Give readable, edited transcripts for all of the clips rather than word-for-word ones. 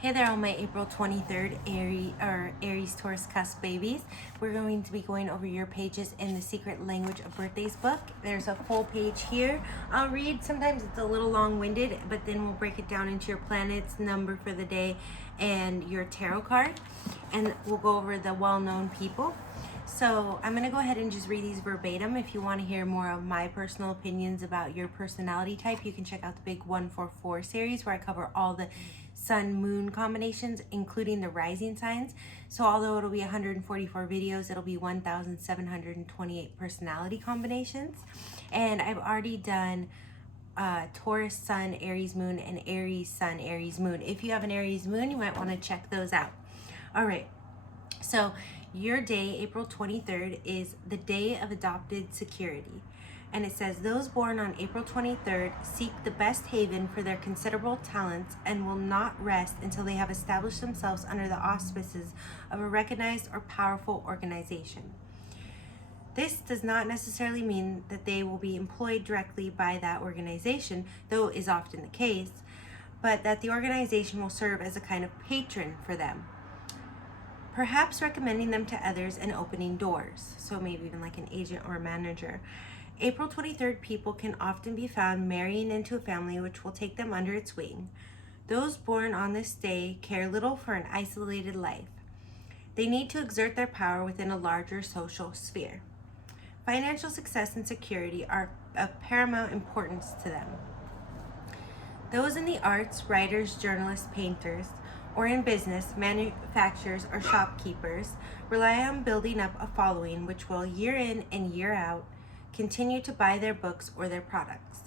Hey there, all my April 23rd Aries Taurus Cusp babies. We're going to be going over your pages in the Secret Language of Birthdays book. There's a full page here. I'll read. Sometimes it's a little long-winded, but then we'll break it down into your planets, number for the day, and your tarot card. And we'll go over the well-known people. So I'm going to go ahead and just read these verbatim. If you want to hear more of my personal opinions about your personality type, you can check out the big 144 series where I cover all the sun-moon combinations, including the rising signs. So although it'll be 144 videos, it'll be 1,728 personality combinations. And I've already done Taurus Sun, Aries Moon, and Aries Sun, Aries Moon. If you have an Aries Moon, you might want to check those out. All right. So your day, April 23rd, is the day of adopted security. And it says, those born on April 23rd seek the best haven for their considerable talents and will not rest until they have established themselves under the auspices of a recognized or powerful organization. This does not necessarily mean that they will be employed directly by that organization, though is often the case, but that the organization will serve as a kind of patron for them, perhaps recommending them to others and opening doors, so maybe even like an agent or a manager. April 23rd people can often be found marrying into a family which will take them under its wing. Those born on this day care little for an isolated life. They need to exert their power within a larger social sphere. Financial success and security are of paramount importance to them. Those in the arts, writers, journalists, painters, or in business, manufacturers, or shopkeepers, rely on building up a following which will, year in and year out, continue to buy their books or their products.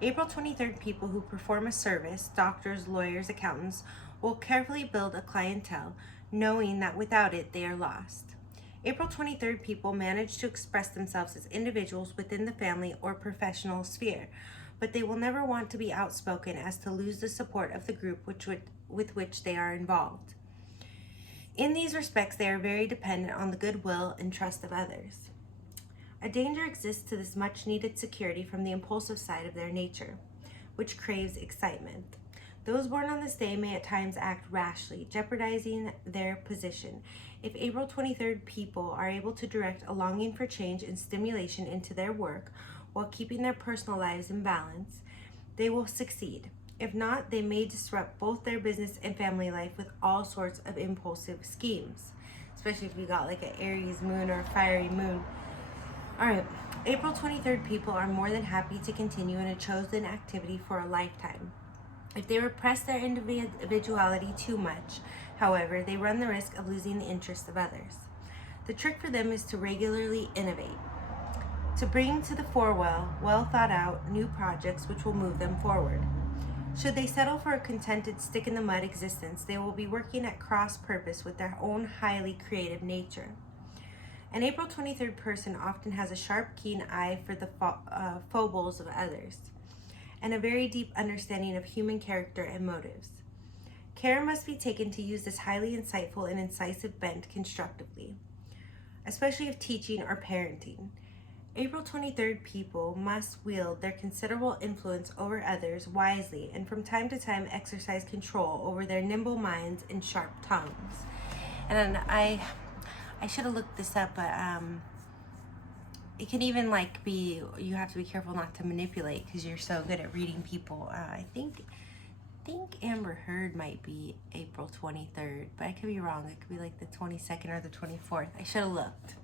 April 23rd people who perform a service, doctors, lawyers, accountants, will carefully build a clientele, knowing that without it they are lost. April 23rd people manage to express themselves as individuals within the family or professional sphere, but they will never want to be outspoken as to lose the support of the group with which they are involved. In these respects, they are very dependent on the goodwill and trust of others. A danger exists to this much-needed security from the impulsive side of their nature, which craves excitement. Those born on this day may at times act rashly, jeopardizing their position. If April 23rd people are able to direct a longing for change and stimulation into their work while keeping their personal lives in balance, they will succeed. If not, they may disrupt both their business and family life with all sorts of impulsive schemes, especially if you got like an Aries moon or a fiery moon. All right, April 23rd people are more than happy to continue in a chosen activity for a lifetime. If they repress their individuality too much, however, they run the risk of losing the interest of others. The trick for them is to regularly innovate, to bring to the fore well thought out new projects which will move them forward. Should they settle for a contented stick-in-the-mud existence, they will be working at cross-purpose with their own highly creative nature. An April 23rd person often has a sharp, keen eye for the foibles of others, and a very deep understanding of human character and motives. Care must be taken to use this highly insightful and incisive bent constructively, especially if teaching or parenting. April 23rd people must wield their considerable influence over others wisely and from time to time exercise control over their nimble minds and sharp tongues. And I should have looked this up, but it can even like be, you have to be careful not to manipulate because you're so good at reading people. I think Amber Heard might be April 23rd, but I could be wrong. It could be like the 22nd or the 24th. I should have looked.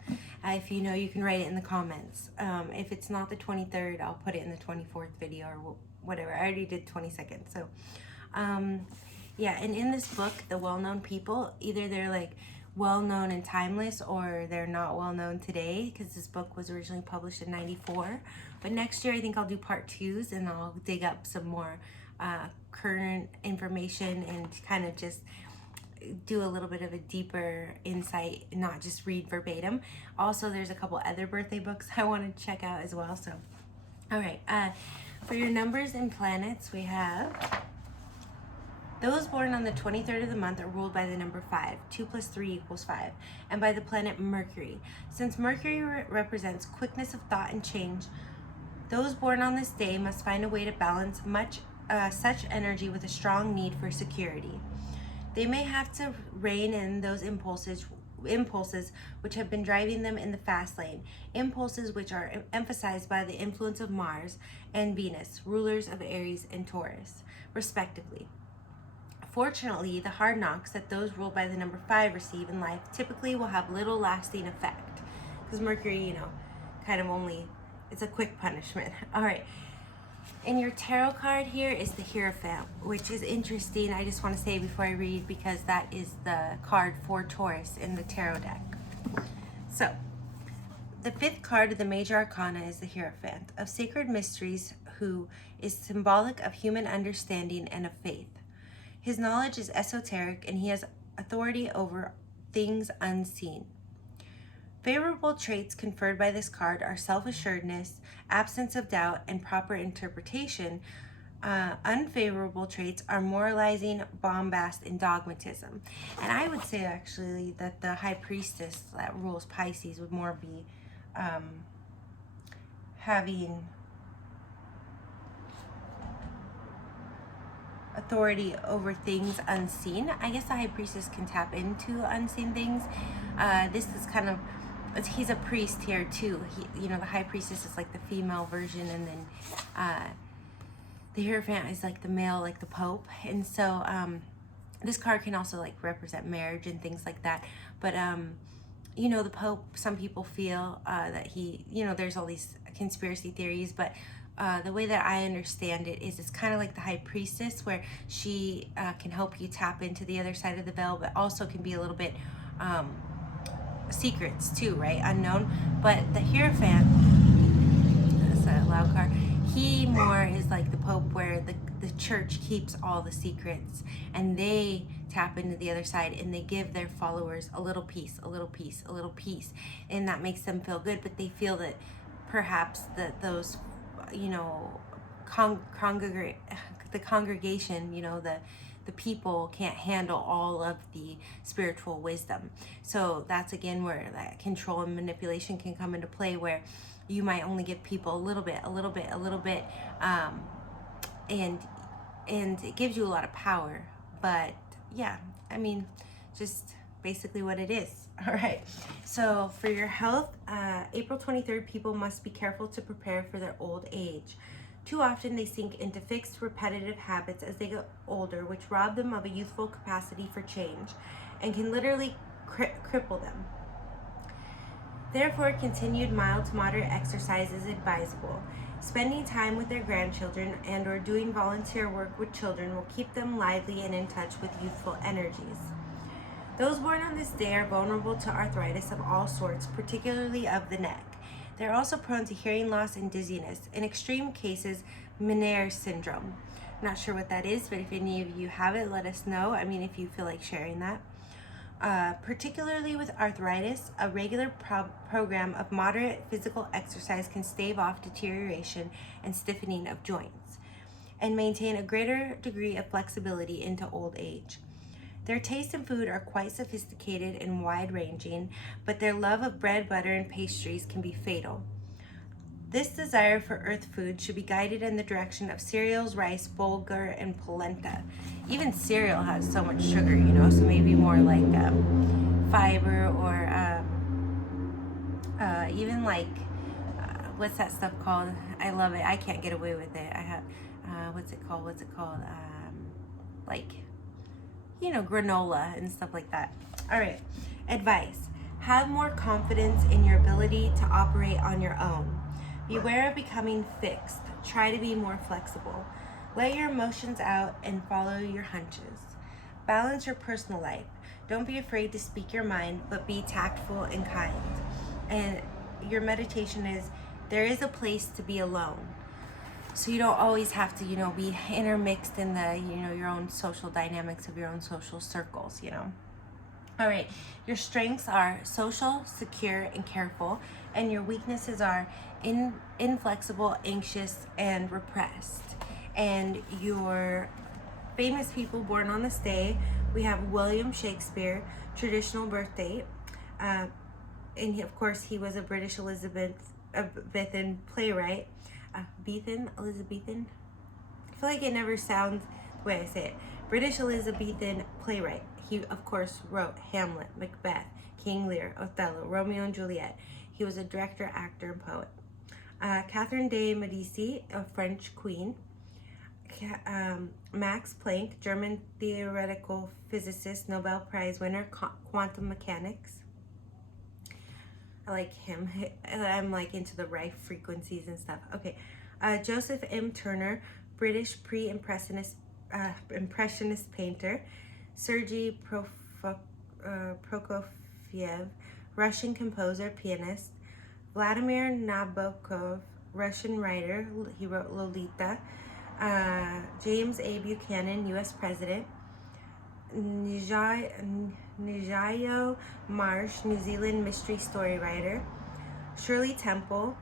If you know, you can write it in the comments. If it's not the 23rd, I'll put it in the 24th video or whatever. I already did 22nd. So, yeah, and in this book, the well-known people, either they're like well-known and timeless or they're not well-known today because this book was originally published in '94. But next year, I think I'll do part 2s and I'll dig up some more current information and kind of just do a little bit of a deeper insight, not just read verbatim. Also, there's a couple other birthday books I want to check out as well. So, all right, for your numbers and planets, we have those born on the 23rd of the month are ruled by the number 5. 2 + 3 = 5, and by the planet Mercury. Since Mercury represents quickness of thought and change, those born on this day must find a way to balance such energy with a strong need for security. They may have to rein in those impulses which have been driving them in the fast lane, impulses which are emphasized by the influence of Mars and Venus, rulers of Aries and Taurus, respectively. Fortunately, the hard knocks that those ruled by the number 5 receive in life typically will have little lasting effect, because Mercury, kind of only, it's a quick punishment. All right. And your tarot card here is the Hierophant, which is interesting. I just want to say before I read, because that is the card for Taurus in the tarot deck. So, the 5th card of the major arcana is the Hierophant, of sacred mysteries, who is symbolic of human understanding and of faith. His knowledge is esoteric, and he has authority over things unseen. Favorable traits conferred by this card are self-assuredness, absence of doubt, and proper interpretation. Unfavorable traits are moralizing, bombast, and dogmatism. And I would say actually that the High Priestess that rules Pisces would more be having authority over things unseen. I guess the High Priestess can tap into unseen things. This is kind of, he's a priest here too. The High Priestess is like the female version, and then the Hierophant is like the male, like the Pope. And so this card can also like represent marriage and things like that. But the Pope, some people feel that he, there's all these conspiracy theories, but the way that I understand it is it's kind of like the High Priestess, where she can help you tap into the other side of the veil, but also can be a little bit secrets too, right? Unknown. But the Hierophant, that's a loud card, he more is like the Pope, where the church keeps all the secrets, and they tap into the other side, and they give their followers a little piece, a little piece, a little piece, and that makes them feel good. But they feel that perhaps that those the congregation, the people can't handle all of the spiritual wisdom. So that's again where that control and manipulation can come into play, where you might only give people a little bit, and it gives you a lot of power. But yeah, I mean, just basically what it is. All right, so for your health, April 23rd, people must be careful to prepare for their old age. Too often they sink into fixed, repetitive habits as they get older, which rob them of a youthful capacity for change and can literally cripple them. Therefore, continued mild to moderate exercise is advisable. Spending time with their grandchildren and or doing volunteer work with children will keep them lively and in touch with youthful energies. Those born on this day are vulnerable to arthritis of all sorts, particularly of the neck. They're also prone to hearing loss and dizziness. In extreme cases, Meniere's syndrome. I'm not sure what that is, but if any of you have it, let us know. I mean, if you feel like sharing that. Particularly with arthritis, a regular program of moderate physical exercise can stave off deterioration and stiffening of joints and maintain a greater degree of flexibility into old age. Their taste in food are quite sophisticated and wide-ranging, but their love of bread, butter, and pastries can be fatal. This desire for earth food should be guided in the direction of cereals, rice, bulgur, and polenta. Even cereal has so much sugar, so maybe more like fiber, or even like, what's that stuff called? I love it. I can't get away with it. I have, what's it called? Granola and stuff like that. All right, advice. Have more confidence in your ability to operate on your own. Beware of becoming fixed. Try to be more flexible. Let your emotions out and follow your hunches. Balance your personal life. Don't be afraid to speak your mind, but be tactful and kind. And your meditation is, there is a place to be alone. So you don't always have to, be intermixed in the, your own social dynamics of your own social circles, All right, your strengths are social, secure, and careful, and your weaknesses are inflexible, anxious, and repressed. And your famous people born on this day, we have William Shakespeare, traditional birth date, and of course he was a British Elizabethan playwright. Elizabethan. I feel like it never sounds the way I say it. British Elizabethan playwright. He, of course, wrote Hamlet, Macbeth, King Lear, Othello, Romeo and Juliet. He was a director, actor, and poet. Catherine de Medici, a French queen. Max Planck, German theoretical physicist, Nobel Prize winner, quantum mechanics. I like him. I'm like into the Rife frequencies and stuff. Okay. Joseph M. Turner, British pre-impressionist impressionist painter. Sergei Prokofiev, Russian composer, pianist. Vladimir Nabokov, Russian writer. He wrote Lolita. James A. Buchanan, U.S. President. Nijayo Marsh, New Zealand mystery story writer. Shirley Temple.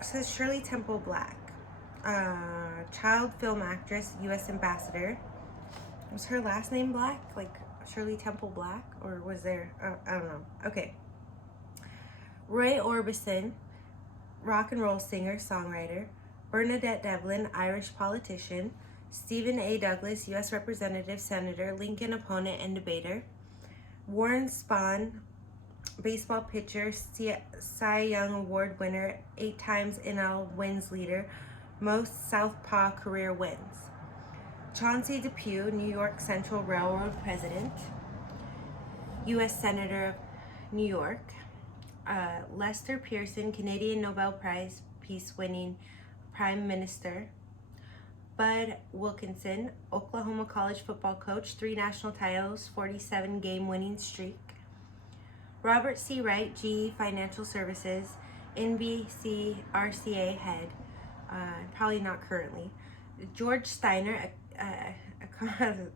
It says Shirley Temple Black. Child film actress, U.S. ambassador. Was her last name Black? Like Shirley Temple Black? Or was there... I don't know. Okay. Roy Orbison, rock and roll singer, songwriter. Bernadette Devlin, Irish politician. Stephen A. Douglas, U.S. Representative, Senator, Lincoln opponent, and debater. Warren Spahn, baseball pitcher, Cy Young Award winner, 8 times NL wins leader, most Southpaw career wins. Chauncey Depew, New York Central Railroad president, U.S. Senator of New York. Lester Pearson, Canadian Nobel Prize Peace winning Prime Minister. Bud Wilkinson, Oklahoma college football coach, 3 national titles, 47 game winning streak. Robert C. Wright, GE Financial Services, NBC RCA head, probably not currently. George Steiner,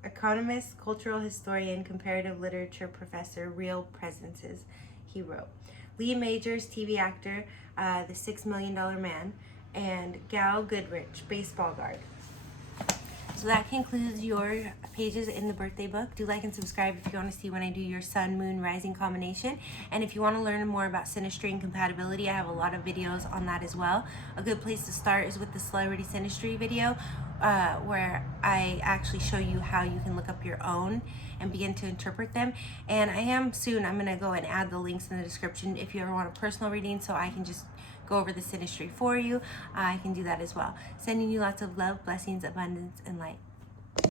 economist, cultural historian, comparative literature professor, Real Presences, he wrote. Lee Majors, TV actor, The $6 Million Man, and Gal Goodrich, baseball guard. So that concludes your pages in the birthday book. Do like and subscribe if you want to see when I do your sun, moon, rising combination. And if you want to learn more about synastry and compatibility, I have a lot of videos on that as well. A good place to start is with the celebrity synastry video, where I actually show you how you can look up your own and begin to interpret them. And I'm going to go and add the links in the description if you ever want a personal reading, so I can just go over the synastry for you. I can do that as well. Sending you lots of love, blessings, abundance, and light.